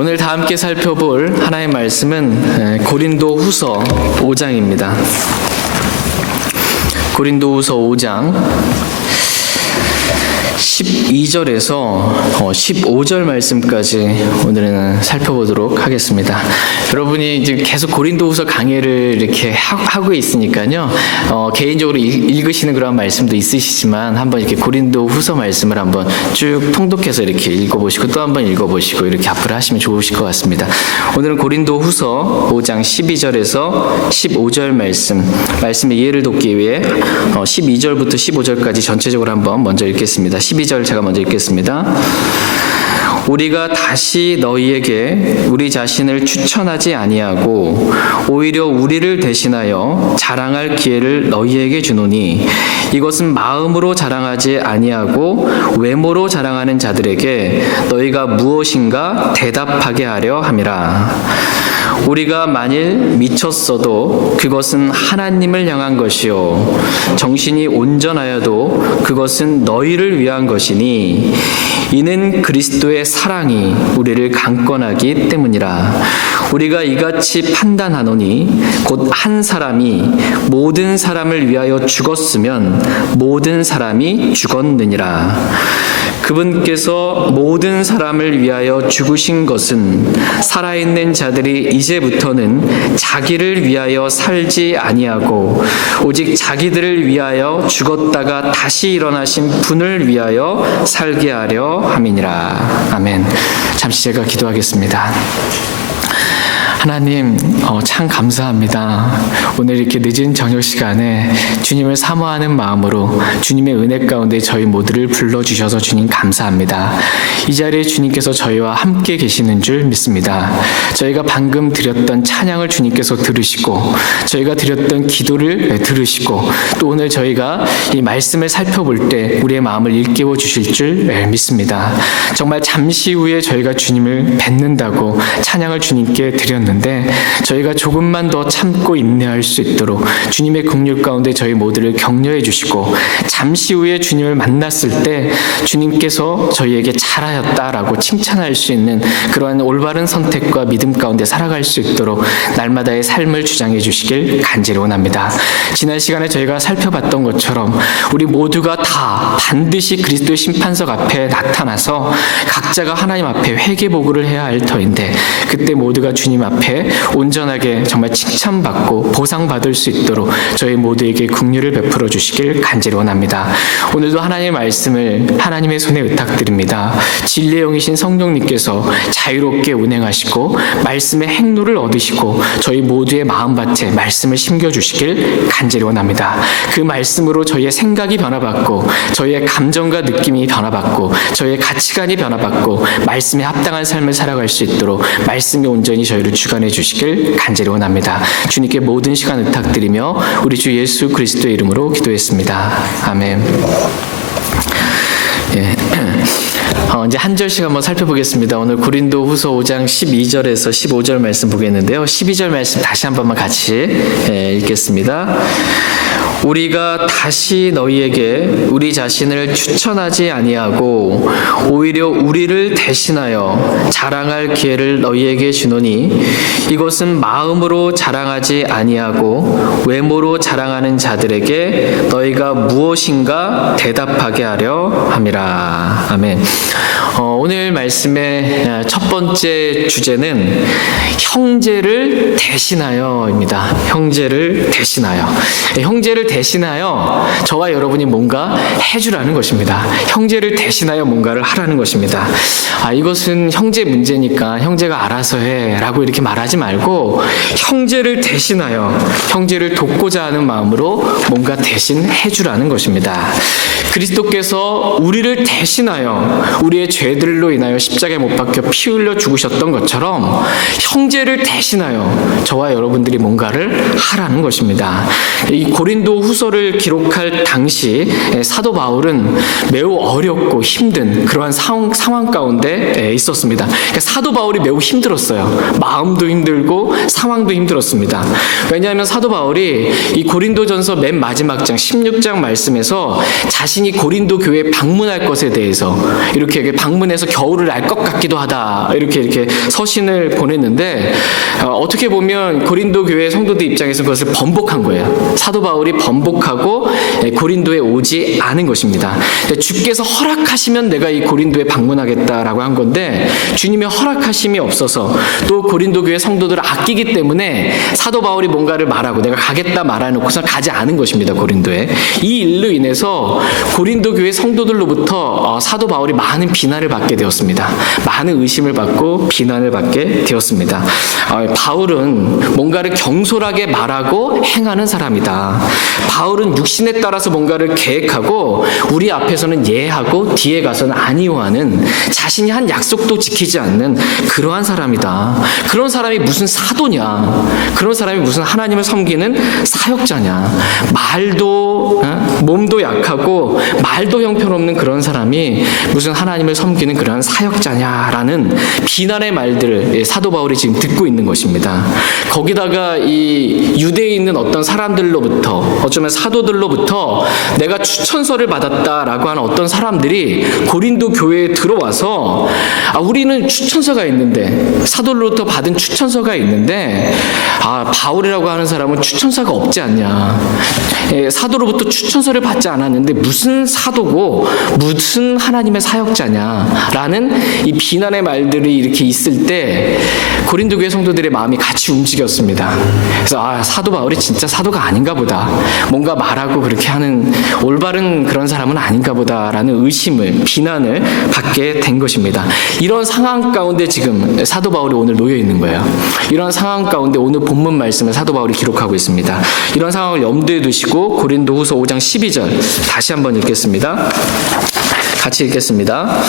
오늘 다 함께 살펴볼 하나의 말씀은 고린도후서 5장입니다. 고린도후서 5장 12절에서 15절 말씀까지 오늘은 살펴보도록 하겠습니다. 여러분이 이제 계속 고린도후서 강의를 이렇게 하고 있으니까요. 개인적으로 읽으시는 그런 말씀도 있으시지만 한번 이렇게 고린도후서 말씀을 한번 쭉 통독해서 이렇게 읽어보시고 또 한번 읽어보시고 이렇게 앞으로 하시면 좋으실 것 같습니다. 오늘은 고린도후서 5장 12절에서 15절 말씀의 이해를 돕기 위해 12절부터 15절까지 전체적으로 한번 먼저 읽겠습니다. 12절 제가 먼저 읽겠습니다. 우리가 다시 너희에게 우리 자신을 추천하지 아니하고 오히려 우리를 대신하여 자랑할 기회를 너희에게 주노니 이것은 마음으로 자랑하지 아니하고 외모로 자랑하는 자들에게 너희가 무엇인가 대답하게 하려 함이라. 우리가 만일 미쳤어도 그것은 하나님을 향한 것이요 정신이 온전하여도 그것은 너희를 위한 것이니 이는 그리스도의 사랑이 우리를 강권하기 때문이라. 우리가 이같이 판단하노니 곧 한 사람이 모든 사람을 위하여 죽었으면 모든 사람이 죽었느니라. 그분께서 모든 사람을 위하여 죽으신 것은 살아있는 자들이 이제부터는 자기를 위하여 살지 아니하고 오직 자기들을 위하여 죽었다가 다시 일어나신 분을 위하여 살게 하려 함이니라. 아멘. 잠시 제가 기도하겠습니다. 하나님, 참 감사합니다. 오늘 이렇게 늦은 저녁 시간에 주님을 사모하는 마음으로 주님의 은혜 가운데 저희 모두를 불러주셔서 주님 감사합니다. 이 자리에 주님께서 저희와 함께 계시는 줄 믿습니다. 저희가 방금 드렸던 찬양을 주님께서 들으시고 저희가 드렸던 기도를 들으시고 또 오늘 저희가 이 말씀을 살펴볼 때 우리의 마음을 일깨워 주실 줄 믿습니다. 정말 잠시 후에 저희가 주님을 뵙는다고 찬양을 주님께 드렸는데 저희가 조금만 더 참고 인내할 수 있도록 주님의 긍휼 가운데 저희 모두를 격려해 주시고 잠시 후에 주님을 만났을 때 주님께서 저희에게 잘하였다라고 칭찬할 수 있는 그러한 올바른 선택과 믿음 가운데 살아갈 수 있도록 날마다의 삶을 주장해 주시길 간절히 원합니다. 지난 시간에 저희가 살펴봤던 것처럼 우리 모두가 다 반드시 그리스도의 심판석 앞에 나타나서 각자가 하나님 앞에 회개보고를 해야 할 터인데 그때 모두가 주님 앞에 온전하게 정말 칭찬받고 보상받을 수 있도록 저희 모두에게 긍휼을 베풀어 주시길 간절히 원합니다. 오늘도 하나님의 말씀을 하나님의 손에 의탁드립니다. 진리의 영이신 성령님께서 자유롭게 운행하시고 말씀의 행로를 얻으시고 저희 모두의 마음밭에 말씀을 심겨주시길 간절히 원합니다. 그 말씀으로 저희의 생각이 변화받고 저희의 감정과 느낌이 변화받고 저희의 가치관이 변화받고 말씀에 합당한 삶을 살아갈 수 있도록 말씀이 온전히 저희를 주관해 주시길 간절히 원합니다. 주님께 모든 시간 의탁드리며 우리 주 예수 그리스도의 이름으로 기도했습니다. 아멘. 예. 이제 한 절씩 한번 살펴보겠습니다. 오늘 고린도후서 5장 12절에서 15절 말씀 보겠는데요. 12절 말씀 다시 한 번만 같이 읽겠습니다. 우리가 다시 너희에게 우리 자신을 추천하지 아니하고 오히려 우리를 대신하여 자랑할 기회를 너희에게 주노니 이것은 마음으로 자랑하지 아니하고 외모로 자랑하는 자들에게 너희가 무엇인가 대답하게 하려 함이라. 아멘. 오늘 말씀의 첫 번째 주제는 형제를 대신하여입니다. 형제를 대신하여. 형제를 대신하여 저와 여러분이 뭔가 해주라는 것입니다. 형제를 대신하여 뭔가를 하라는 것입니다. 이것은 형제 문제니까 형제가 알아서 해라고 이렇게 말하지 말고 형제를 대신하여 형제를 돕고자 하는 마음으로 뭔가 대신 해주라는 것입니다. 그리스도께서 우리를 대신하여 우리의 죄들로 인하여 십자가에 못 박혀 피 흘려 죽으셨던 것처럼 형제를 대신하여 저와 여러분들이 뭔가를 하라는 것입니다. 이 고린도 고린도 후서를 기록할 당시 사도 바울은 매우 어렵고 힘든 그러한 상황 가운데 있었습니다. 그러니까 사도 바울이 매우 힘들었어요. 마음도 힘들고 상황도 힘들었습니다. 왜냐하면 사도 바울이 이 고린도전서 맨 마지막 장 16장 말씀에서 자신이 고린도 교회에 방문할 것에 대해서 이렇게 방문해서 겨울을 알 것 같기도 하다 이렇게 서신을 보냈는데 어떻게 보면 고린도 교회 성도들 입장에서 그것을 번복한 거예요. 사도 바울이 번복하고 고린도에 오지 않은 것입니다. 주께서 허락하시면 내가 이 고린도에 방문하겠다라고 한 건데 주님의 허락하심이 없어서 또 고린도 교회 성도들을 아끼기 때문에 사도 바울이 뭔가를 말하고 내가 가겠다 말해놓고서 가지 않은 것입니다. 고린도에. 이 일로 인해서 고린도 교회 성도들로부터 사도 바울이 많은 비난을 받게 되었습니다. 많은 의심을 받고 비난을 받게 되었습니다. 바울은 뭔가를 경솔하게 말하고 행하는 사람이다. 바울은 육신에 따라서 뭔가를 계획하고 우리 앞에서는 예하고 뒤에 가서는 아니오하는 자신이 한 약속도 지키지 않는 그러한 사람이다. 그런 사람이 무슨 사도냐? 그런 사람이 무슨 하나님을 섬기는 사역자냐? 몸도 약하고 말도 형편없는 그런 사람이 무슨 하나님을 섬기는 그러한 사역자냐라는 비난의 말들을 사도 바울이 지금 듣고 있는 것입니다. 거기다가 이 유대에 있는 어떤 사람들로부터 어쩌면 사도들로부터 내가 추천서를 받았다라고 하는 어떤 사람들이 고린도 교회에 들어와서 우리는 추천서가 있는데 사도로부터 받은 추천서가 있는데 바울이라고 하는 사람은 추천서가 없지 않냐. 사도로부터 추천서를 받지 않았는데 무슨 사도고 무슨 하나님의 사역자냐라는 이 비난의 말들이 이렇게 있을 때 고린도 교회 성도들의 마음이 같이 움직였습니다. 그래서 사도 바울이 진짜 사도가 아닌가 보다. 뭔가 말하고 그렇게 하는 올바른 그런 사람은 아닌가 보다라는 의심을 비난을 받게 된 것입니다. 이런 상황 가운데 지금 사도 바울이 오늘 놓여 있는 거예요. 이런 상황 가운데 오늘 본문 말씀을 사도 바울이 기록하고 있습니다. 이런 상황을 염두에 두시고 고린도후서 5장 12절 다시 한번 읽겠습니다. 같이 읽겠습니다.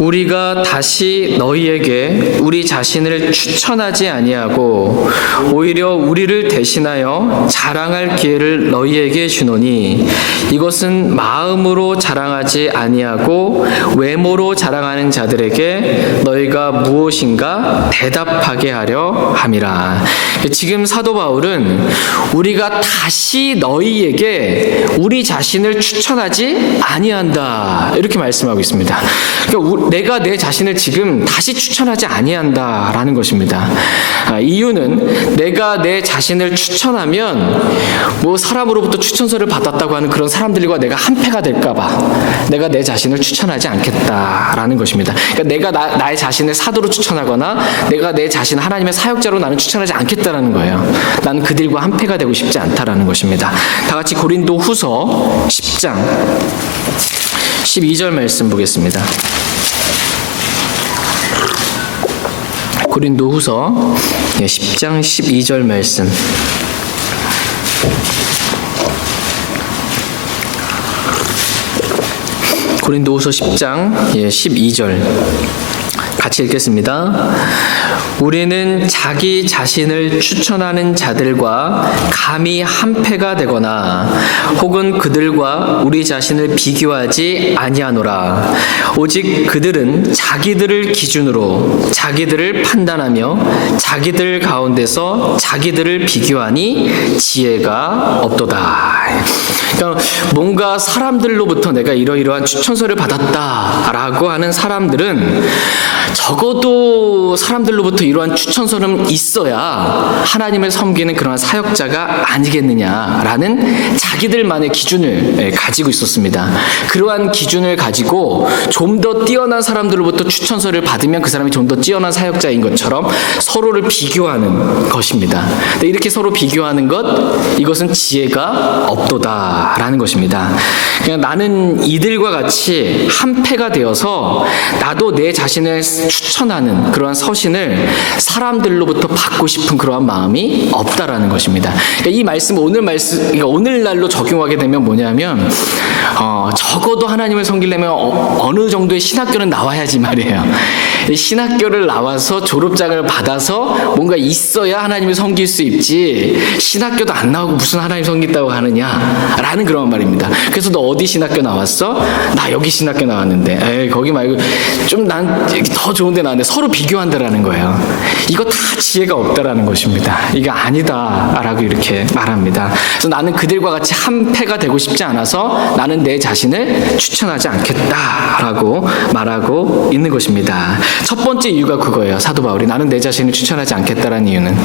우리가 다시 너희에게 우리 자신을 추천하지 아니하고 오히려 우리를 대신하여 자랑할 기회를 너희에게 주노니 이것은 마음으로 자랑하지 아니하고 외모로 자랑하는 자들에게 너희가 무엇인가 대답하게 하려 함이라. 지금 사도 바울은 우리가 다시 너희에게 우리 자신을 추천하지 아니한다 이렇게 말씀하고 있습니다. 그러니까 내가 내 자신을 지금 다시 추천하지 아니한다라는 것입니다. 이유는 내가 내 자신을 추천하면 사람으로부터 추천서를 받았다고 하는 그런 사람들과 내가 한패가 될까봐 내가 내 자신을 추천하지 않겠다라는 것입니다. 그러니까 내가 나의 자신을 사도로 추천하거나 내가 내 자신을 하나님의 사역자로 나는 추천하지 않겠다라는 거예요. 나는 그들과 한패가 되고 싶지 않다라는 것입니다. 다 같이 고린도 후서 10장 12절 말씀 보겠습니다. 고린도 후서 10장 12절 말씀. 고린도 후서 10장 12절 같이 읽겠습니다. 우리는 자기 자신을 추천하는 자들과 감히 한패가 되거나 혹은 그들과 우리 자신을 비교하지 아니하노라. 오직 그들은 자기들을 기준으로 자기들을 판단하며 자기들 가운데서 자기들을 비교하니 지혜가 없도다. 그러니까 뭔가 사람들로부터 내가 이러이러한 추천서를 받았다라고 하는 사람들은 적어도 사람들로부터 이러한 추천서는 있어야 하나님을 섬기는 그런 사역자가 아니겠느냐라는 자기들만의 기준을 가지고 있었습니다. 그러한 기준을 가지고 좀 더 뛰어난 사람들로부터 추천서를 받으면 그 사람이 좀 더 뛰어난 사역자인 것처럼 서로를 비교하는 것입니다. 이렇게 서로 비교하는 이것은 지혜가 없도다라는 것입니다. 그냥 나는 이들과 같이 한패가 되어서 나도 내 자신을 추천하는 그러한 서신을 사람들로부터 받고 싶은 그러한 마음이 없다라는 것입니다. 그러니까 이 말씀 그러니까 오늘날로 적용하게 되면 뭐냐면 적어도 하나님을 섬기려면 어느 정도의 신학교는 나와야지 말이에요. 신학교를 나와서 졸업장을 받아서 뭔가 있어야 하나님을 섬길 수 있지, 신학교도 안 나오고 무슨 하나님 섬긴다고 하느냐라는 그런 말입니다. 그래서 너 어디 신학교 나왔어? 나 여기 신학교 나왔는데. 에이, 거기 말고 좀 난 더 좋은 데 나왔는데. 서로 비교한다라는 거예요. 이거 다 지혜가 없다라는 것입니다. 이게 아니다라고 이렇게 말합니다. 그래서 나는 그들과 같이 한패가 되고 싶지 않아서 나는 내 자신을 추천하지 않겠다라고 말하고 있는 것입니다. 첫 번째 이유가 그거예요. 사도 바울이 나는 내 자신을 추천하지 않겠다라는 이유는,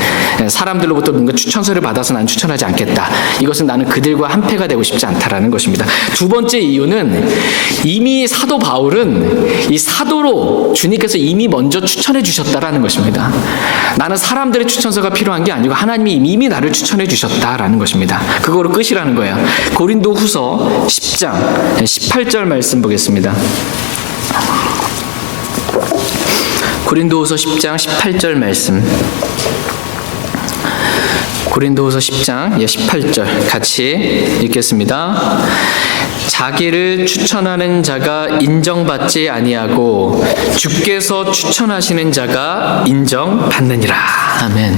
사람들로부터 뭔가 추천서를 받아서 나는 추천하지 않겠다. 이것은 나는 그들과 한패가 되고 싶지 않다라는 것입니다. 두 번째 이유는 이미 사도 바울은 이 사도로 주님께서 이미 먼저 추천해 주셨다라는 것입니다. 나는 사람들의 추천서가 필요한 게 아니고 하나님이 이미 나를 추천해 주셨다라는 것입니다. 그거로 끝이라는 거예요. 고린도후서 10장 18절 말씀 보겠습니다. 고린도후서 10장 18절 말씀. 고린도후서 10장 18절 같이 읽겠습니다. 자기를 추천하는 자가 인정받지 아니하고 주께서 추천하시는 자가 인정받느니라. 아멘.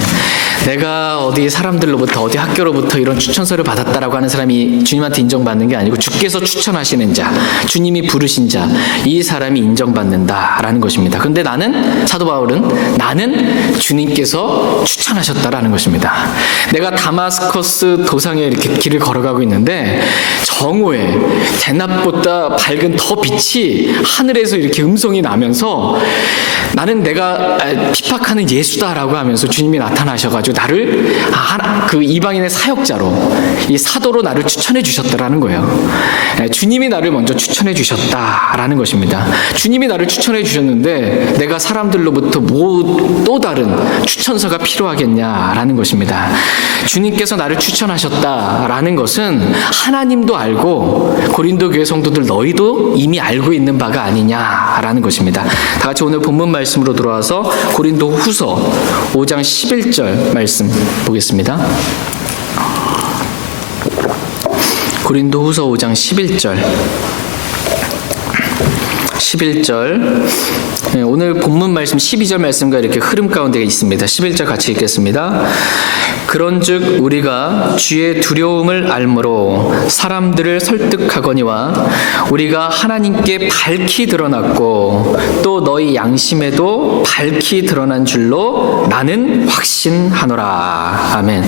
내가 어디 사람들로부터 어디 학교로부터 이런 추천서를 받았다라고 하는 사람이 주님한테 인정받는 게 아니고 주께서 추천하시는 자, 주님이 부르신 자, 이 사람이 인정받는다라는 것입니다. 그런데 나는, 사도 바울은 나는 주님께서 추천하셨다라는 것입니다. 내가 다마스커스 도상에 이렇게 길을 걸어가고 있는데 정오에 대낮보다 밝은 더 빛이 하늘에서 이렇게 음성이 나면서 나는 내가 핍박하는 예수다라고 하면서 주님이 나타나셔가지고 나를 그 이방인의 사역자로, 이 사도로 나를 추천해 주셨다라는 거예요. 주님이 나를 먼저 추천해 주셨다라는 것입니다. 주님이 나를 추천해 주셨는데 내가 사람들로부터 또 다른 추천서가 필요하겠냐라는 것입니다. 주님께서 나를 추천하셨다라는 것은 하나님도 알고 고린도 교회 성도들 너희도 이미 알고 있는 바가 아니냐라는 것입니다. 다 같이 오늘 본문 말씀으로 들어와서 고린도 후서 5장 11절 말씀 보겠습니다. 고린도 후서 5장 11절. 오늘 본문 말씀 12절 말씀과 이렇게 흐름 가운데 있습니다. 11절 같이 읽겠습니다. 그런즉 우리가 주의 두려움을 알므로 사람들을 설득하거니와 우리가 하나님께 밝히 드러났고 또 너희 양심에도 밝히 드러난 줄로 나는 확신하노라. 아멘.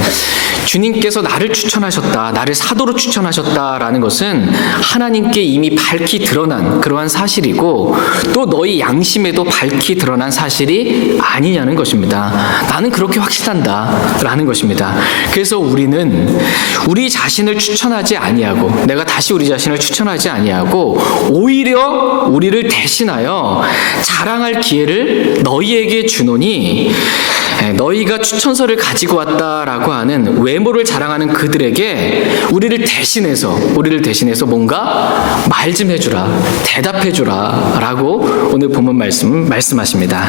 주님께서 나를 추천하셨다, 나를 사도로 추천하셨다라는 것은 하나님께 이미 밝히 드러난 그러한 사실이고 또 너희 양심에도 밝히 드러난 사실이 아니냐는 것입니다. 나는 그렇게 확신한다라는 것입니다. 그래서 우리는 우리 자신을 추천하지 아니하고, 내가 다시 우리 자신을 추천하지 아니하고 오히려 우리를 대신하여 자랑할 기회를 너희에게 주노니, 너희가 추천서를 가지고 왔다라고 하는 외모를 자랑하는 그들에게 우리를 대신해서 뭔가 말 좀 해주라, 대답해주라 라고 오늘 본문 말씀하십니다.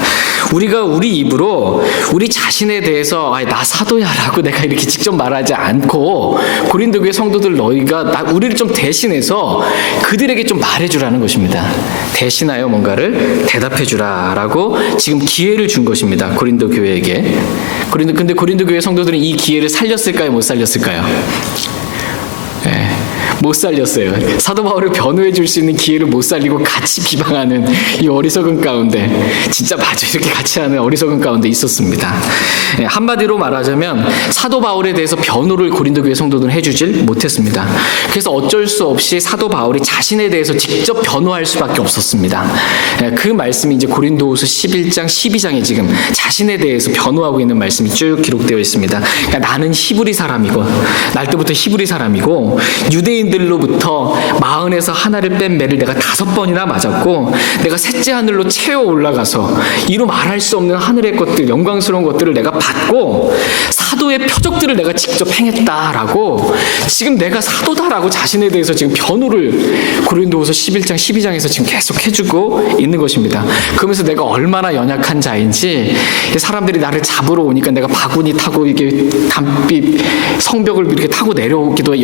우리가 우리 입으로 우리 자신에 대해서 나 사도야 라고 내가 이렇게 직접 말하지 않고 고린도 교회 성도들 너희가 우리를 좀 대신해서 그들에게 좀 말해주라는 것입니다. 대신하여 뭔가를 대답해주라 라고 지금 기회를 준 것입니다. 고린도 교회에게. 근데 고린도 교회 성도들은 이 기회를 살렸을까요? 못 살렸을까요? 못 살렸어요. 사도 바울을 변호해 줄 수 있는 기회를 못 살리고 같이 비방하는 이 어리석은 가운데, 진짜 맞아 이렇게 같이 하는 어리석은 가운데 있었습니다. 한마디로 말하자면 사도 바울에 대해서 변호를 고린도 교회 성도들은 해주질 못했습니다. 그래서 어쩔 수 없이 사도 바울이 자신에 대해서 직접 변호할 수밖에 없었습니다. 그 말씀이 이제 고린도후서 11장 12장에 지금 자신에 대해서 변호하고 있는 말씀이 쭉 기록되어 있습니다. 그러니까 나는 히브리 사람이고, 날 때부터 히브리 사람이고, 유대인들로부터 마흔에서 하나를 뺀 매를 내가 5번이나 맞았고, 내가 셋째 하늘로 채워 올라가서 이루 말할 수 없는 하늘의 것들, 영광스러운 것들을 내가 받고 사도의 표적들을 내가 직접 행했다라고, 지금 내가 사도다라고 자신에 대해서 지금 변호를 고린도후서 11장 12장에서 지금 계속 해주고 있는 것입니다. 그러면서 내가 얼마나 연약한 자인지, 사람들이 나를 잡으러 오니까 내가 바구니 타고 이게 담비 성벽을 이렇게 타고 내려오기도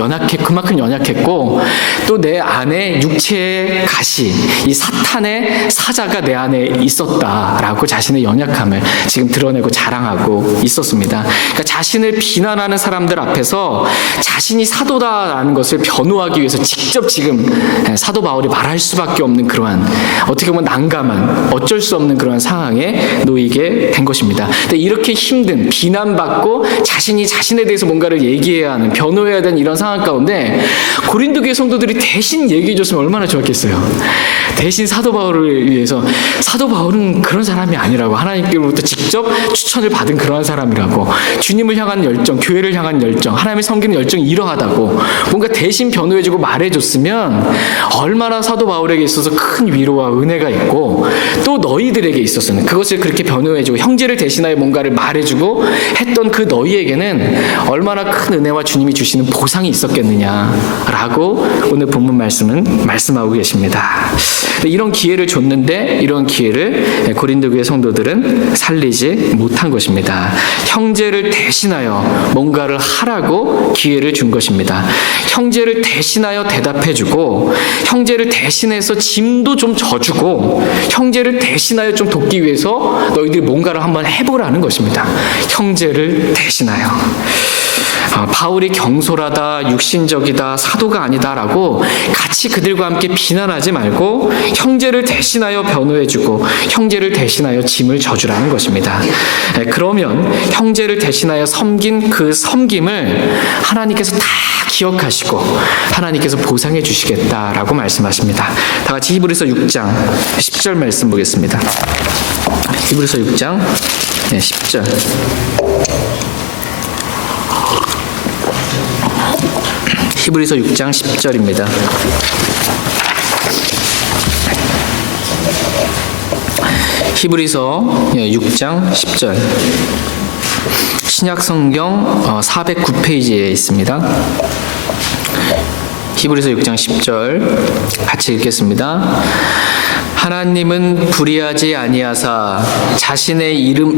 그만큼 연약했고, 연약했고 또 내 안에 육체의 가시, 이 사탄의 사자가 내 안에 있었다라고 자신의 연약함을 지금 드러내고 자랑하고 있었습니다. 그러니까 자신을 비난하는 사람들 앞에서 자신이 사도다라는 것을 변호하기 위해서 직접 지금 사도 바울이 말할 수밖에 없는 그러한 어떻게 보면 난감한 어쩔 수 없는 그러한 상황에 놓이게 된 것입니다. 근데 이렇게 힘든 비난받고 자신이 자신에 대해서 뭔가를 얘기해야 하는 변호해야 되는 이런 상황 가운데 고린도 교회 성도들이 대신 얘기해 줬으면 얼마나 좋았겠어요. 대신 사도 바울을 위해서 사도 바울은 그런 사람이 아니라고 하나님께로부터 직접 추천을 받은 그러한 사람이라고 주님을 향한 열정, 교회를 향한 열정, 하나님을 섬기는 열정이 이러하다고 뭔가 대신 변호해주고 말해줬으면 얼마나 사도 바울에게 있어서 큰 위로와 은혜가 있고 또 너희들에게 있어서는 그것을 그렇게 변호해주고 형제를 대신하여 뭔가를 말해주고 했던 그 너희에게는 얼마나 큰 은혜와 주님이 주시는 보상이 있었겠느냐라고 오늘 본문 말씀은 말씀하고 계십니다. 이런 기회를 줬는데 이런 기회를 고린도 교회 성도들은 살리지 못한 것입니다. 형제를 대신하여 뭔가를 하라고 기회를 준 것입니다. 형제를 대신하여 대답해주고 형제를 대신해서 짐도 좀 져주고 형제를 대신하여 좀 돕기 위해서 너희들이 뭔가를 한번 해보라는 것입니다. 형제를 대신하여. 바울이 경솔하다, 육신적이다, 사도가 아니다라고 같이 그들과 함께 비난하지 말고 형제를 대신하여 변호해주고 형제를 대신하여 짐을 져주라는 것입니다. 그러면 형제를 대신하여 섬긴 그 섬김을 하나님께서 다 기억하시고 하나님께서 보상해 주시겠다라고 말씀하십니다. 다 같이 히브리서 6장 10절 말씀 보겠습니다. 히브리서 6장 10절. 히브리서 6장 10절입니다. 히브리서 6장 10절. 신약성경 409페이지에 있습니다. 히브리서 6장 10절 같이 읽겠습니다. 하나님은 불의하지 아니하사 자신의 이름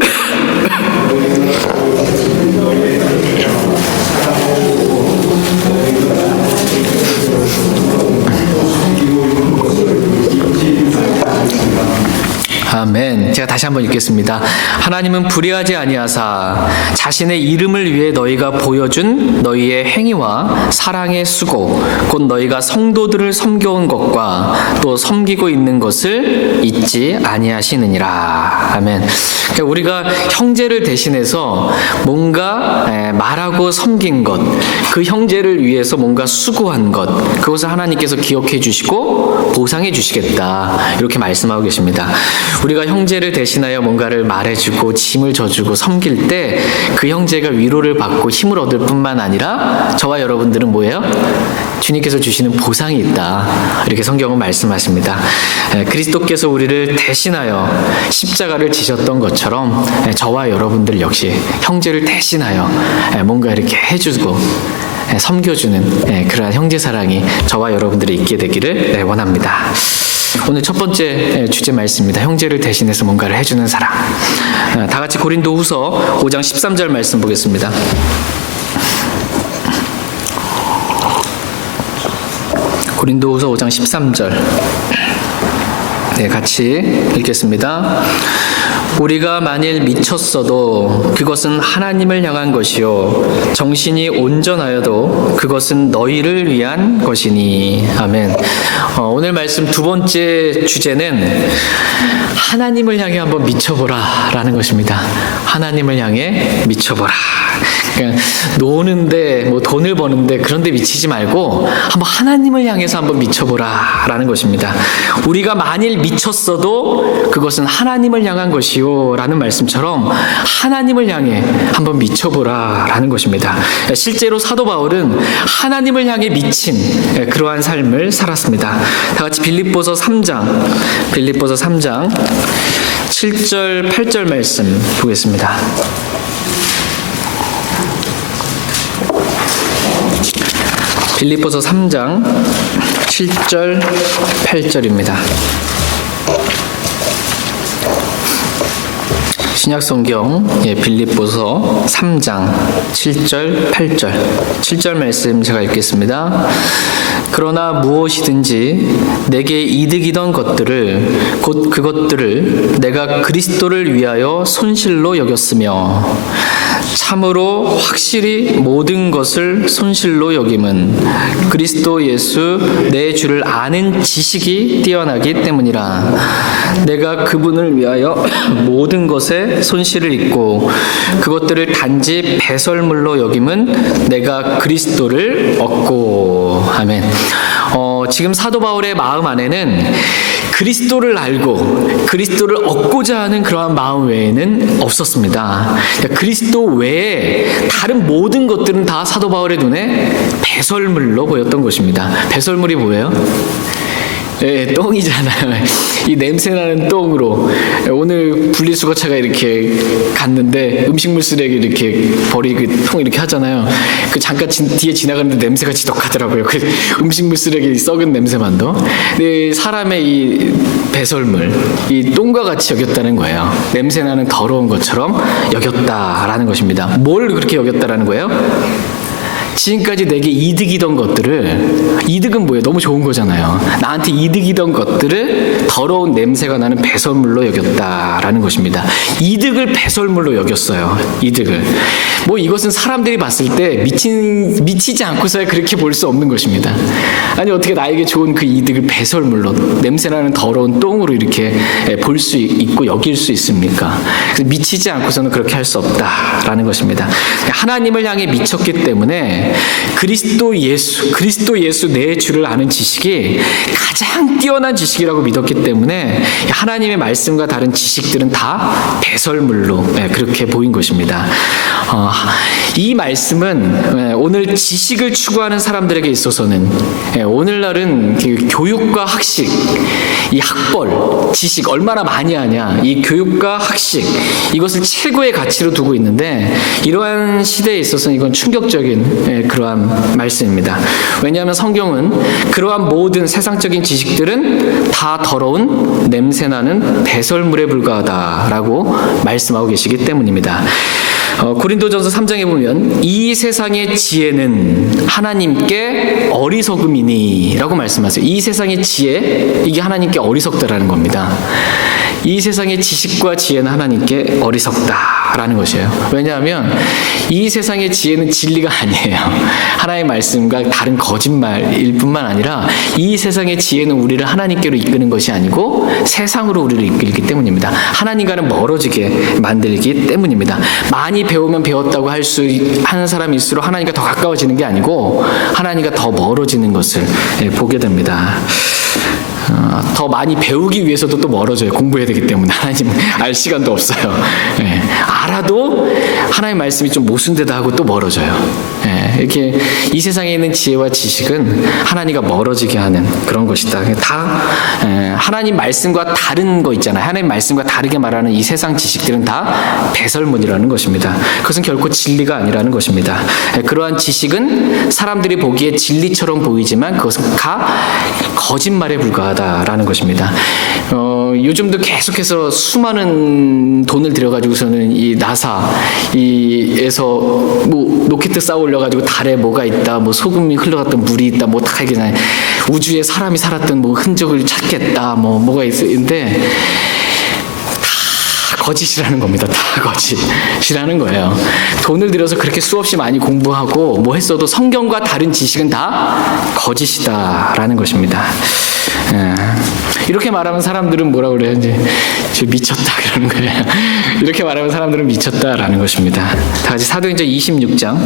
아멘. 제가 다시 한번 읽겠습니다. 하나님은 불의하지 아니하사 자신의 이름을 위해 너희가 보여준 너희의 행위와 사랑의 수고 곧 너희가 성도들을 섬겨온 것과 또 섬기고 있는 것을 잊지 아니하시느니라. 아멘. 그러니까 우리가 형제를 대신해서 뭔가 말하고 섬긴 것, 그 형제를 위해서 뭔가 수고한 것, 그것을 하나님께서 기억해 주시고 보상해 주시겠다, 이렇게 말씀하고 계십니다. 우리가 형제를 대신하여 뭔가를 말해주고 짐을 져주고 섬길 때 그 형제가 위로를 받고 힘을 얻을 뿐만 아니라 저와 여러분들은 뭐예요? 주님께서 주시는 보상이 있다, 이렇게 성경은 말씀하십니다. 그리스도께서 우리를 대신하여 십자가를 지셨던 것처럼 저와 여러분들 역시 형제를 대신하여 뭔가 이렇게 해주고 섬겨주는 그러한 형제사랑이 저와 여러분들이 있게 되기를 원합니다. 오늘 첫 번째 주제 말씀입니다. 형제를 대신해서 뭔가를 해주는 사람. 다 같이 고린도후서 5장 13절 말씀 보겠습니다. 고린도후서 5장 13절. 네, 같이 읽겠습니다. 우리가 만일 미쳤어도 그것은 하나님을 향한 것이요 정신이 온전하여도 그것은 너희를 위한 것이니. 아멘. 오늘 말씀 두 번째 주제는 하나님을 향해 한번 미쳐보라 라는 것입니다. 하나님을 향해 미쳐보라. 그러니까 노는데 뭐 돈을 버는데 그런데 미치지 말고 한번 하나님을 향해서 한번 미쳐보라 라는 것입니다. 우리가 만일 미쳤어도 그것은 하나님을 향한 것이요 라는 말씀처럼 하나님을 향해 한번 미쳐보라 라는 것입니다. 실제로 사도 바울은 하나님을 향해 미친 그러한 삶을 살았습니다. 다 같이 빌립보서 3장 7절 8절 말씀 보겠습니다. 빌립보서 3장 7절 8절입니다. 신약성경 빌립보서 3장 7절 8절 7절 말씀 제가 읽겠습니다. 그러나 무엇이든지 내게 이득이던 것들을 곧 그것들을 내가 그리스도를 위하여 손실로 여겼으며 참으로 확실히 모든 것을 손실로 여김은 그리스도 예수 내 주를 아는 지식이 뛰어나기 때문이라. 내가 그분을 위하여 모든 것에 손실을 입고 그것들을 단지 배설물로 여김은 내가 그리스도를 얻고. 아멘. 지금 사도 바울의 마음 안에는 그리스도를 알고 그리스도를 얻고자 하는 그러한 마음 외에는 없었습니다. 그러니까 그리스도 외에 다른 모든 것들은 다 사도 바울의 눈에 배설물로 보였던 것입니다. 배설물이 뭐예요? 예, 똥이잖아요. 이 냄새나는 똥으로 오늘 분리수거차가 이렇게 갔는데 음식물 쓰레기 이렇게 버리고 통 이렇게 하잖아요. 그 잠깐 뒤에 지나가는데 냄새가 지독하더라고요. 그 음식물 쓰레기 썩은 냄새만도. 근데 사람의 이 배설물, 이 똥과 같이 여겼다는 거예요. 냄새나는 더러운 것처럼 여겼다라는 것입니다. 뭘 그렇게 여겼다라는 거예요? 지금까지 내게 이득이던 것들을, 이득은 뭐예요? 너무 좋은 거잖아요. 나한테 이득이던 것들을 더러운 냄새가 나는 배설물로 여겼다라는 것입니다. 이득을 배설물로 여겼어요. 이득을. 뭐 이것은 사람들이 봤을 때 미치지 않고서야 그렇게 볼 수 없는 것입니다. 아니 어떻게 나에게 좋은 그 이득을 배설물로, 냄새나는 더러운 똥으로 이렇게 볼 수 있고 여길 수 있습니까? 그래서 미치지 않고서는 그렇게 할 수 없다라는 것입니다. 하나님을 향해 미쳤기 때문에 그리스도 예수 내 주를 아는 지식이 가장 뛰어난 지식이라고 믿었기 때문에 하나님의 말씀과 다른 지식들은 다 배설물로 그렇게 보인 것입니다. 이 말씀은 오늘 지식을 추구하는 사람들에게 있어서는 오늘날은 교육과 학식, 이 학벌, 지식 얼마나 많이 하냐, 이 교육과 학식 이것을 최고의 가치로 두고 있는데 이러한 시대에 있어서는 이건 충격적인 그러한 말씀입니다. 왜냐하면 성경은 그러한 모든 세상적인 지식들은 다 더러운 냄새나는 배설물에 불과하다라고 말씀하고 계시기 때문입니다. 고린도전서 3장에 보면 이 세상의 지혜는 하나님께 어리석음이니 라고 말씀하세요. 이 세상의 지혜, 이게 하나님께 어리석다라는 겁니다. 이 세상의 지식과 지혜는 하나님께 어리석다라는 것이에요. 왜냐하면 이 세상의 지혜는 진리가 아니에요. 하나님의 말씀과 다른 거짓말일 뿐만 아니라 이 세상의 지혜는 우리를 하나님께로 이끄는 것이 아니고 세상으로 우리를 이끌기 때문입니다. 하나님과는 멀어지게 만들기 때문입니다. 많이 배우면 배웠다고 하는 사람일수록 하나님과 더 가까워지는 게 아니고 하나님과 더 멀어지는 것을 보게 됩니다. 더 많이 배우기 위해서도 또 멀어져요. 공부해야 되기 때문에 하나님 알 시간도 없어요. 알아도 하나님의 말씀이 좀 모순되다 하고 또 멀어져요. 이렇게 이 세상에 있는 지혜와 지식은 하나님과 멀어지게 하는 그런 것이다. 다 하나님 말씀과 다른 거 있잖아요. 하나님 말씀과 다르게 말하는 이 세상 지식들은 다 배설물이라는 것입니다. 그것은 결코 진리가 아니라는 것입니다. 그러한 지식은 사람들이 보기에 진리처럼 보이지만 그것은 다 거짓말에 불과하다라는 것입니다. 요즘도 계속해서 수많은 돈을 들여가지고서는 이 나사에서 뭐 로켓 쌓아 올려가지고 달에 뭐가 있다, 뭐 소금이 흘러갔던 물이 있다, 뭐 다 이게 우주에 사람이 살았던 뭐 흔적을 찾겠다, 뭐가 있는데 다 거짓이라는 겁니다. 다 거짓이라는 거예요. 돈을 들여서 그렇게 수없이 많이 공부하고 뭐 했어도 성경과 다른 지식은 다 거짓이다라는 것입니다. 이렇게 말하면 사람들은 뭐라고 그래요? 이제 미쳤다 그러는 거예요. 이렇게 말하면 사람들은 미쳤다라는 것입니다. 다 같이 사도행전 26장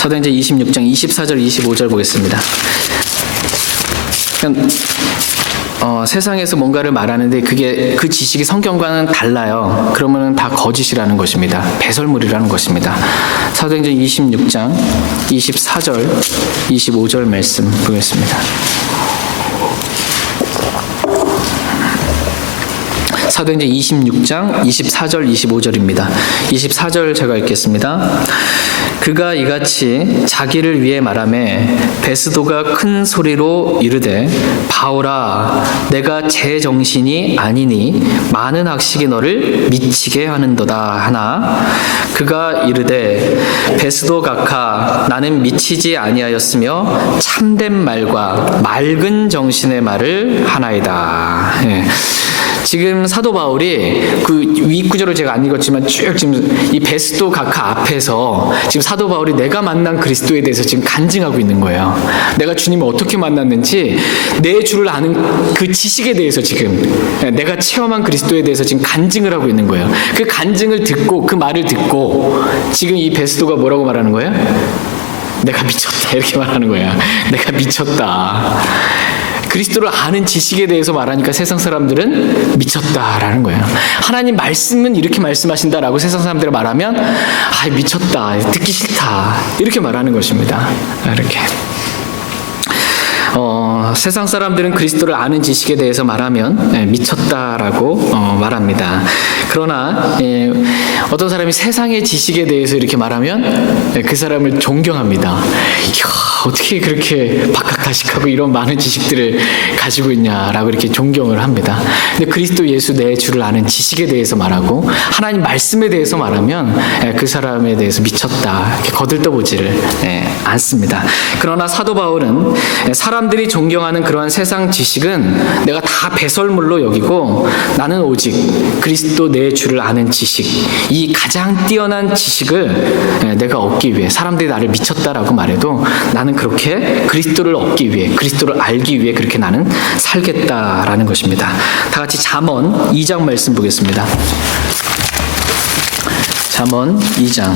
24절 25절 보겠습니다. 세상에서 뭔가를 말하는데 그게 그 지식이 성경과는 달라요. 그러면 다 거짓이라는 것입니다. 배설물이라는 것입니다. 사도행전 26장 24절 25절 말씀 보겠습니다. 사도행전 26장 24절 25절입니다. 24절 제가 읽겠습니다. 그가 이같이 자기를 위해 말하매 베스도가 큰 소리로 이르되 바울아 내가 제 정신이 아니니 많은 학식이 너를 미치게 하는도다 하나 그가 이르되 베스도 각하 나는 미치지 아니하였으며 참된 말과 맑은 정신의 말을 하나이다. 예. 지금 사도 바울이 그 윗구절을 제가 안 읽었지만 쭉 지금 이 베스도 각하 앞에서 지금 사도 바울이 내가 만난 그리스도에 대해서 지금 간증하고 있는 거예요. 내가 주님을 어떻게 만났는지 내 주를 아는 그 지식에 대해서 지금 내가 체험한 그리스도에 대해서 지금 간증을 하고 있는 거예요. 그 간증을 듣고 그 말을 듣고 지금 이 베스도가 뭐라고 말하는 거예요? 내가 미쳤다 이렇게 말하는 거야. 내가 미쳤다. 그리스도를 아는 지식에 대해서 말하니까 세상 사람들은 미쳤다라는 거예요. 하나님 말씀은 이렇게 말씀하신다라고 세상 사람들이 말하면 아 미쳤다, 듣기 싫다 이렇게 말하는 것입니다. 이렇게. 세상 사람들은 그리스도를 아는 지식에 대해서 말하면 미쳤다라고 말합니다. 그러나 어떤 사람이 세상의 지식에 대해서 이렇게 말하면 그 사람을 존경합니다. 이야, 어떻게 그렇게 박학다식하고 이런 많은 지식들을 가지고 있냐라고 이렇게 존경을 합니다. 근데 그리스도 예수 내 주를 아는 지식에 대해서 말하고 하나님 말씀에 대해서 말하면 그 사람에 대해서 미쳤다 이렇게 거들떠보지를 않습니다. 그러나 사도 바울은 사람들이 존경하는 그러한 세상 지식은 내가 다 배설물로 여기고 나는 오직 그리스도 내 주를 아는 지식, 이 가장 뛰어난 지식을 내가 얻기 위해 사람들이 나를 미쳤다라고 말해도 나는 그렇게 그리스도를 얻기 위해 그리스도를 알기 위해 그렇게 나는 살겠다라는 것입니다. 다 같이 잠언 2장 말씀 보겠습니다. 잠언 2장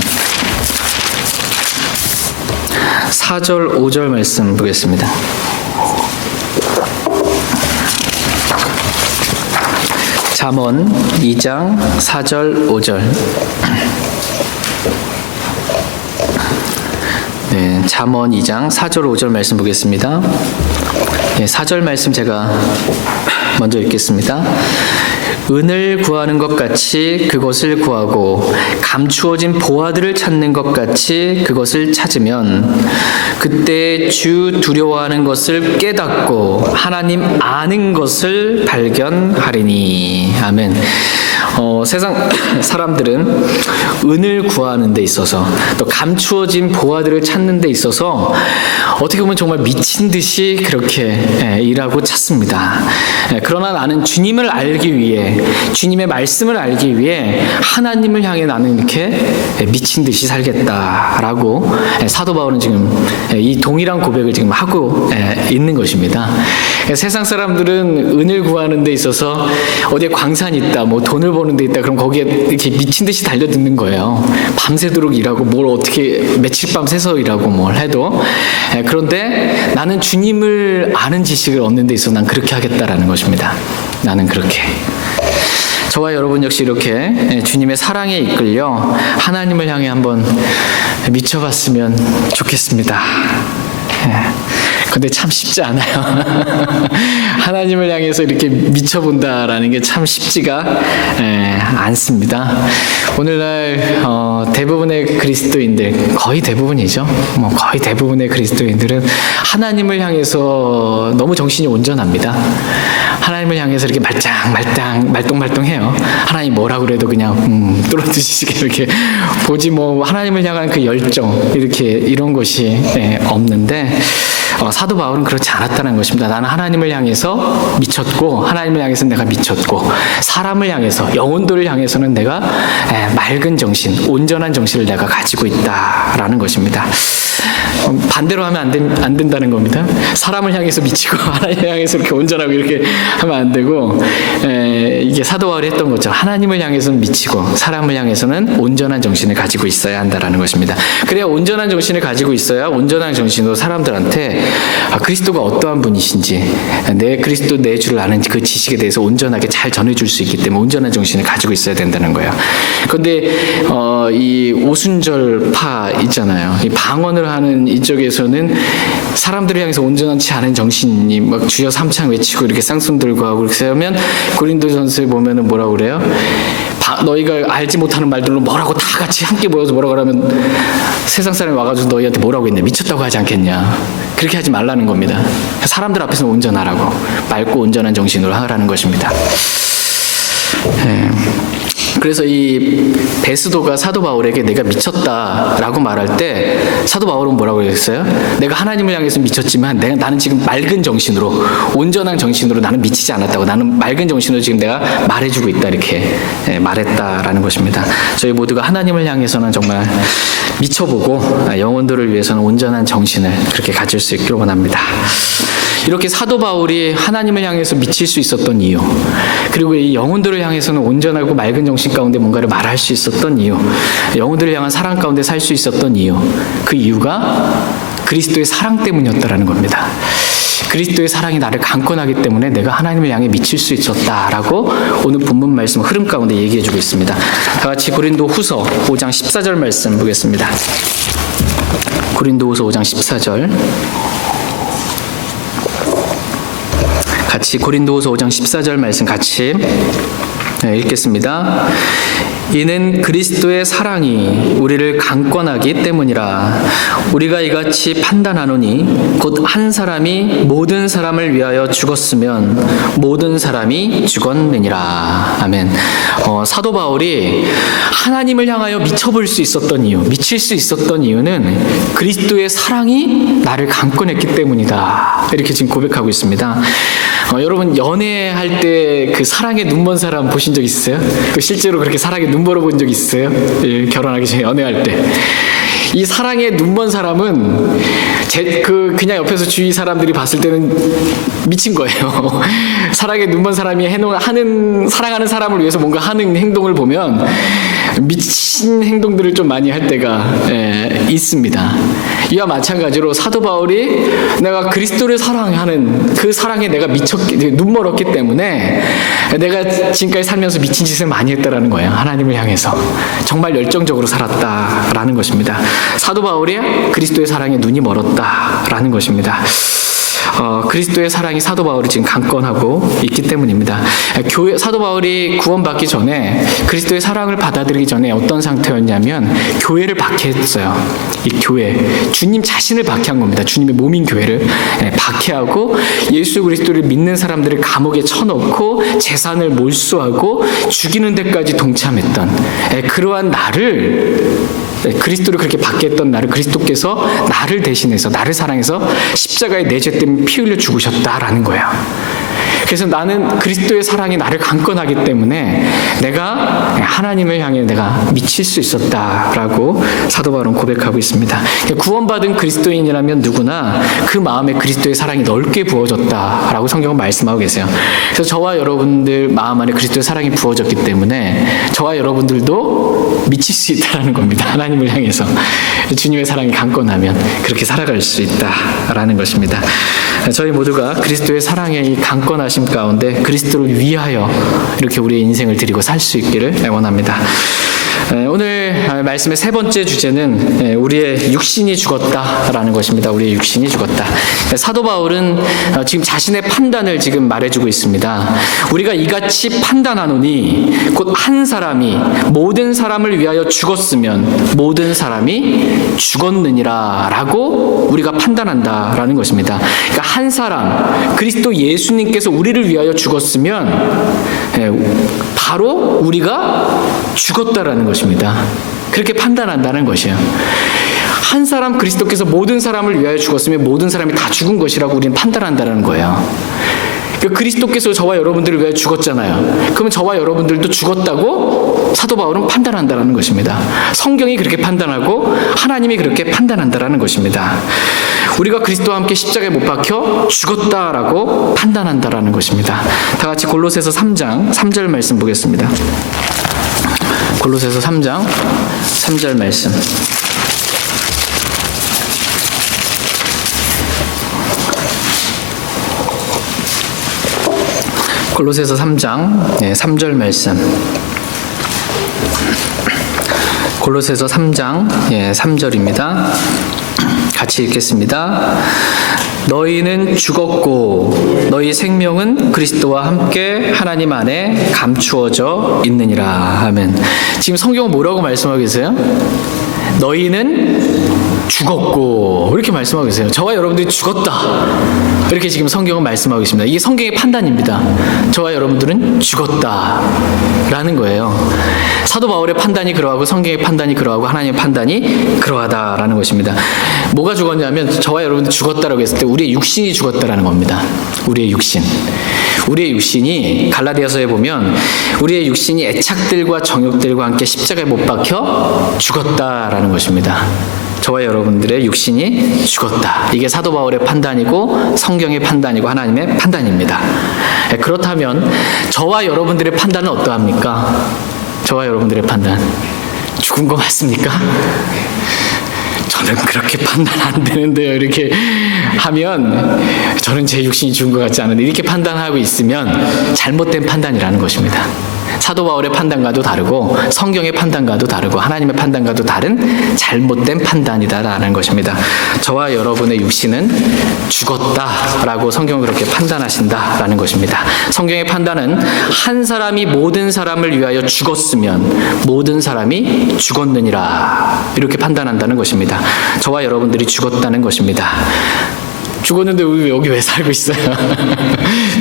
4절 5절 말씀 보겠습니다. 잠언 2장 4절 5절. 네, 잠언 2장 4절 5절 말씀 보겠습니다. 네, 4절 말씀 제가 먼저 읽겠습니다. 은을 구하는 것 같이 그것을 구하고 감추어진 보화들을 찾는 것 같이 그것을 찾으면 그때 주 두려워하는 것을 깨닫고 하나님 아는 것을 발견하리니. 아멘. 세상 사람들은 은을 구하는 데 있어서 또 감추어진 보화들을 찾는 데 있어서 어떻게 보면 정말 미친 듯이 그렇게 일하고 찾습니다. 그러나 나는 주님을 알기 위해 주님의 말씀을 알기 위해 하나님을 향해 나는 이렇게 미친 듯이 살겠다라고 사도 바울은 지금 이 동일한 고백을 지금 하고 있는 것입니다. 세상 사람들은 은을 구하는 데 있어서 어디에 광산이 있다, 뭐 돈을 버는 데 있다, 그럼 거기에 이렇게 미친 듯이 달려드는 거예요. 밤새도록 일하고 뭘 어떻게 며칠 밤 새서 일하고 뭘 해도. 그런데 나는 주님을 아는 지식을 얻는 데 있어서 난 그렇게 하겠다라는 것입니다. 나는 그렇게. 저와 여러분 역시 이렇게 주님의 사랑에 이끌려 하나님을 향해 한번 미쳐봤으면 좋겠습니다. 근데 참 쉽지 않아요. 하나님을 향해서 이렇게 미쳐본다라는 게 참 쉽지가 않습니다. 오늘날 대부분의 그리스도인들, 거의 대부분이죠. 거의 대부분의 그리스도인들은 하나님을 향해서 너무 정신이 온전합니다. 하나님을 향해서 이렇게 말똥말똥해요. 하나님 뭐라고 그래도 그냥 뚫어주시게 이렇게 보지 뭐 하나님을 향한 그 열정 이런 것이 없는데 사도 바울은 그렇지 않았다는 것입니다. 나는 하나님을 향해서 미쳤고 하나님을 향해서 내가 미쳤고 사람을 향해서 영혼들을 향해서는 내가 맑은 정신, 온전한 정신을 내가 가지고 있다라는 것입니다. 반대로 하면 안 된다는 겁니다. 사람을 향해서 미치고 하나님을 향해서 이렇게 온전하고 이렇게 하면 안 되고 이게 사도 바울이 했던 것처럼 하나님을 향해서는 미치고 사람을 향해서는 온전한 정신을 가지고 있어야 한다라는 것입니다. 그래야 온전한 정신을 가지고 있어야 온전한 정신으로 사람들한테 그리스도가 어떠한 분이신지 그리스도 내 주를 아는 그 지식에 대해서 온전하게 잘 전해줄 수 있기 때문에 온전한 정신을 가지고 있어야 된다는 거예요. 그런데 이 오순절파 있잖아요. 이 방언을 하는 이쪽에서는 사람들을 향해서 온전치 않은 정신이 막 주여 삼창 외치고 이렇게 쌍손 들고 하고 그렇게 하면 고린도전서에 보면은 뭐라고 그래요? 너희가 알지 못하는 말들로 뭐라고 다 같이 함께 모여서 뭐라고 하면 세상 사람이 와가지고 너희한테 뭐라고 했냐? 미쳤다고 하지 않겠냐? 그렇게 하지 말라는 겁니다. 사람들 앞에서 온전하라고, 맑고 온전한 정신으로 하라는 것입니다. 그래서 이 베스도가 사도 바울에게 내가 미쳤다라고 말할 때 사도 바울은 뭐라고 그랬어요? 내가 하나님을 향해서 미쳤지만 나는 지금 맑은 정신으로, 온전한 정신으로 나는 미치지 않았다고, 나는 맑은 정신으로 지금 내가 말해주고 있다, 이렇게 말했다라는 것입니다. 저희 모두가 하나님을 향해서는 정말 미쳐보고 영혼들을 위해서는 온전한 정신을 그렇게 가질 수 있기를 원합니다. 이렇게 사도 바울이 하나님을 향해서 미칠 수 있었던 이유, 그리고 이 영혼들을 향해서는 온전하고 맑은 정신 가운데 뭔가를 말할 수 있었던 이유, 영혼들을 향한 사랑 가운데 살 수 있었던 이유, 그 이유가 그리스도의 사랑 때문이었다라는 겁니다. 그리스도의 사랑이 나를 강권하기 때문에 내가 하나님을 향해 미칠 수 있었다라고 오늘 본문 말씀 흐름 가운데 얘기해주고 있습니다. 다 같이 고린도후서 5장 14절 말씀 보겠습니다. 고린도후서 5장 14절 같이, 고린도후서 5장 14절 말씀 같이 읽겠습니다. 이는 그리스도의 사랑이 우리를 강권하기 때문이라. 우리가 이같이 판단하노니 곧 한 사람이 모든 사람을 위하여 죽었으면 모든 사람이 죽었느니라. 아멘. 사도 바울이 하나님을 향하여 미쳐볼 수 있었던 이유, 미칠 수 있었던 이유는 그리스도의 사랑이 나를 강권했기 때문이다, 이렇게 지금 고백하고 있습니다. 여러분, 연애할 때 그 사랑에 눈먼 사람 보신 적 있어요? 실제로 그렇게 사랑에 눈물어 본 적 있어요? 예, 결혼하기 전에 연애할 때. 이 사랑에 눈먼 사람은 그냥 옆에서 주위 사람들이 봤을 때는 미친 거예요. 사랑에 눈먼 사람이 사랑하는 사람을 위해서 뭔가 하는 행동을 보면 미친 행동들을 좀 많이 할 때가 있습니다. 이와 마찬가지로 사도 바울이 내가 그리스도를 사랑하는 그 사랑에 내가 눈멀었기 때문에 내가 지금까지 살면서 미친 짓을 많이 했다라는 거예요. 하나님을 향해서 정말 열정적으로 살았다라는 것입니다. 사도 바울이 그리스도의 사랑에 눈이 멀었다라는 것입니다. 그리스도의 사랑이 사도 바울이 지금 강권하고 있기 때문입니다. 사도 바울이 구원받기 전에, 그리스도의 사랑을 받아들이기 전에 어떤 상태였냐면 교회를 박해했어요. 이 교회, 주님 자신을 박해한 겁니다. 주님의 몸인 교회를 박해하고 예수 그리스도를 믿는 사람들을 감옥에 쳐넣고 재산을 몰수하고 죽이는 데까지 동참했던 그러한 나를, 그리스도를 그렇게 박해했던 나를 그리스도께서 나를 대신해서, 나를 사랑해서 십자가에 내 죄 때문에 피 흘려 죽으셨다라는 거예요. 그래서 나는 그리스도의 사랑이 나를 강권하기 때문에 내가 하나님을 향해 내가 미칠 수 있었다라고 사도 바울은 고백하고 있습니다. 구원받은 그리스도인이라면 누구나 그 마음에 그리스도의 사랑이 넓게 부어졌다라고 성경은 말씀하고 계세요. 그래서 저와 여러분들 마음 안에 그리스도의 사랑이 부어졌기 때문에 저와 여러분들도 미칠 수 있다는 겁니다. 하나님을 향해서 주님의 사랑이 강권하면 그렇게 살아갈 수 있다라는 것입니다. 저희 모두가 그리스도의 사랑의 이 강권하심 가운데 그리스도를 위하여 이렇게 우리의 인생을 드리고 살 수 있기를 원합니다. 오늘 말씀의 세 번째 주제는 우리의 육신이 죽었다라는 것입니다. 우리의 육신이 죽었다. 사도 바울은 지금 자신의 판단을 지금 말해주고 있습니다. 우리가 이같이 판단하노니 곧 한 사람이 모든 사람을 위하여 죽었으면 모든 사람이 죽었느니라 라고 우리가 판단한다라는 것입니다. 그러니까 한 사람, 그리스도 예수님께서 우리를 위하여 죽었으면 바로 우리가 죽었다라는 것입니다. 그렇게 판단한다는 것이에요. 한 사람, 그리스도께서 모든 사람을 위하여 죽었으면 모든 사람이 다 죽은 것이라고 우리는 판단한다는 거예요. 그리스도께서 저와 여러분들을 위하여 죽었잖아요. 그러면 저와 여러분들도 죽었다고 사도 바울은 판단한다는 것입니다. 성경이 그렇게 판단하고 하나님이 그렇게 판단한다는 것입니다. 우리가 그리스도와 함께 십자가에 못 박혀 죽었다라고 판단한다는 것입니다. 다 같이 골로새서 3장 3절 말씀 보겠습니다. 골로새서 3장 3절 말씀. 골로새서 3장 3절 말씀. 골로새서 3장 3절입니다. 같이 읽겠습니다. 너희는 죽었고 너희 생명은 그리스도와 함께 하나님 안에 감추어져 있느니라. 아멘. 지금 성경은 뭐라고 말씀하고 계세요? 너희는 죽었고 이렇게 말씀하고 계세요. 저와 여러분들이 죽었다 이렇게 지금 성경은 말씀하고 있습니다. 이게 성경의 판단입니다. 저와 여러분들은 죽었다라는 거예요. 사도 바울의 판단이 그러하고 성경의 판단이 그러하고 하나님의 판단이 그러하다라는 것입니다. 뭐가 죽었냐면 저와 여러분들 죽었다라고 했을 때 우리의 육신이 죽었다라는 겁니다. 우리의 육신. 우리의 육신이 갈라디아서에 보면 우리의 육신이 애착들과 정욕들과 함께 십자가에 못 박혀 죽었다라는 것입니다. 저와 여러분들의 육신이 죽었다. 이게 사도 바울의 판단이고 성경의 판단이고 하나님의 판단입니다. 그렇다면 저와 여러분들의 판단은 어떠합니까? 저와 여러분들의 판단 죽은 거 맞습니까? 저는 그렇게 판단 안 되는데요. 이렇게 하면 저는 제 육신이 죽은 것 같지 않은데 이렇게 판단하고 있으면 잘못된 판단이라는 것입니다. 사도 바울의 판단과도 다르고 성경의 판단과도 다르고 하나님의 판단과도 다른 잘못된 판단이다라는 것입니다. 저와 여러분의 육신은 죽었다라고 성경은 그렇게 판단하신다라는 것입니다. 성경의 판단은 한 사람이 모든 사람을 위하여 죽었으면 모든 사람이 죽었느니라 이렇게 판단한다는 것입니다. 저와 여러분들이 죽었다는 것입니다. 죽었는데 우리 여기 왜 살고 있어요?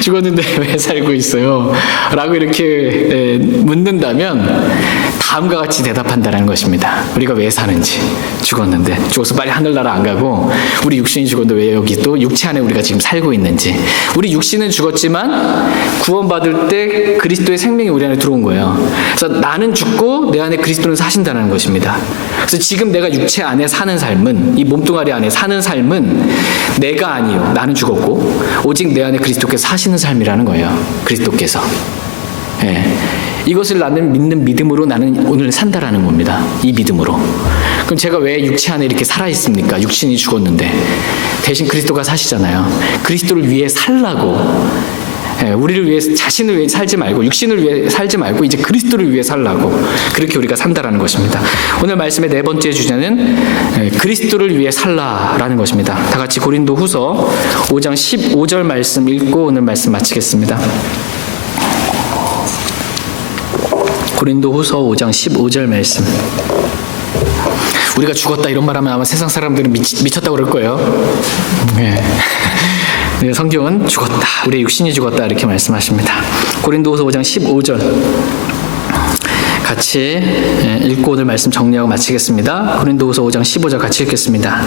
죽었는데 왜 살고 있어요? 라고 이렇게 묻는다면 다음과 같이 대답한다는 것입니다. 우리가 왜 사는지. 죽어서 빨리 하늘나라 안 가고 우리 육신이 죽었는데 왜 여기 또 육체 안에 우리가 지금 살고 있는지. 우리 육신은 죽었지만 구원받을 때 그리스도의 생명이 우리 안에 들어온 거예요. 그래서 나는 죽고 내 안에 그리스도는 사신다는 것입니다. 그래서 지금 내가 육체 안에 사는 삶은, 이 몸뚱아리 안에 사는 삶은 내가 아니요, 나는 죽었고 오직 내 안에 그리스도께서 사시는 삶이라는 거예요. 그리스도께서. 이것을 나는 믿는 믿음으로 나는 오늘 산다라는 겁니다. 이 믿음으로. 그럼 제가 왜 육체 안에 이렇게 살아있습니까? 육신이 죽었는데. 대신 그리스도가 사시잖아요. 그리스도를 위해 살라고. 우리를 위해, 자신을 위해 살지 말고, 육신을 위해 살지 말고 이제 그리스도를 위해 살라고. 그렇게 우리가 산다라는 것입니다. 오늘 말씀의 네 번째 주제는 그리스도를 위해 살라라는 것입니다. 다 같이 고린도 후서 5장 15절 말씀 읽고 오늘 말씀 마치겠습니다. 고린도 후서 5장 15절 말씀. 우리가 죽었다 이런 말하면 아마 세상 사람들은 미쳤다고 그럴 거예요. 네, 성경은 죽었다. 우리의 육신이 죽었다 이렇게 말씀하십니다. 고린도후서 5장 15절 같이 읽고 오늘 말씀 정리하고 마치겠습니다. 고린도후서 5장 15절 같이 읽겠습니다.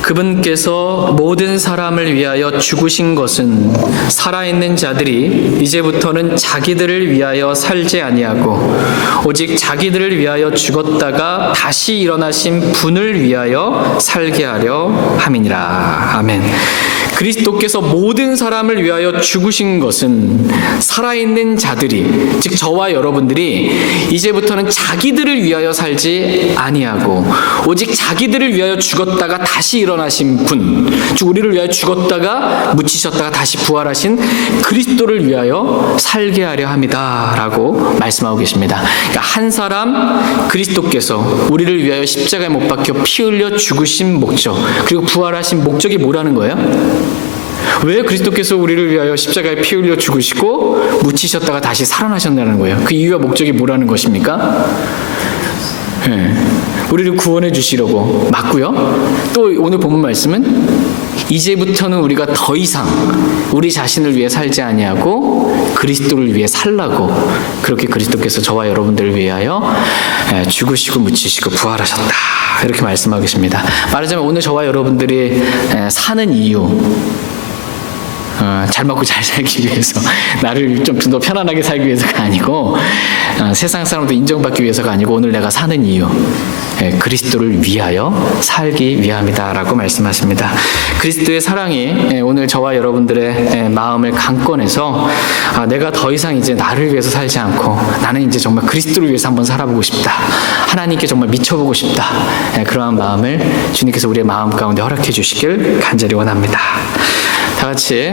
그분께서 모든 사람을 위하여 죽으신 것은 살아있는 자들이 이제부터는 자기들을 위하여 살지 아니하고 오직 자기들을 위하여 죽었다가 다시 일어나신 분을 위하여 살게 하려 함이니라. 아멘. 그리스도께서 모든 사람을 위하여 죽으신 것은 살아있는 자들이, 즉 저와 여러분들이 이제부터는 자기들을 위하여 살지 아니하고 오직 자기들을 위하여 죽었다가 다시 일어나신 분, 즉 우리를 위하여 죽었다가 묻히셨다가 다시 부활하신 그리스도를 위하여 살게 하려 합니다 라고 말씀하고 계십니다. 그러니까 한 사람 그리스도께서 우리를 위하여 십자가에 못 박혀 피 흘려 죽으신 목적, 그리고 부활하신 목적이 뭐라는 거예요? 왜 그리스도께서 우리를 위하여 십자가에 피 흘려 죽으시고 묻히셨다가 다시 살아나셨다는 거예요? 그 이유와 목적이 뭐라는 것입니까? 우리를 구원해 주시려고. 맞고요. 또 오늘 본문 말씀은 이제부터는 우리가 더 이상 우리 자신을 위해 살지 아니하고 그리스도를 위해 살라고, 그렇게 그리스도께서 저와 여러분들을 위하여 죽으시고 묻히시고 부활하셨다 이렇게 말씀하고 계십니다. 말하자면 오늘 저와 여러분들이 사는 이유, 잘 먹고 잘 살기 위해서, 나를 좀 더 편안하게 살기 위해서가 아니고 세상 사람도 인정받기 위해서가 아니고 오늘 내가 사는 이유, 그리스도를 위하여 살기 위함이다 라고 말씀하십니다. 그리스도의 사랑이 오늘 저와 여러분들의 마음을 강권해서 내가 더 이상 이제 나를 위해서 살지 않고 나는 이제 정말 그리스도를 위해서 한번 살아보고 싶다, 하나님께 정말 미쳐보고 싶다, 그러한 마음을 주님께서 우리의 마음 가운데 허락해 주시길 간절히 원합니다. 다 같이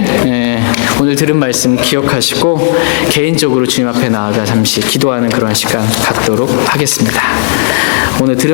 오늘 들은 말씀 기억하시고 개인적으로 주님 앞에 나아가 잠시 기도하는 그런 시간 갖도록 하겠습니다. 오늘 들은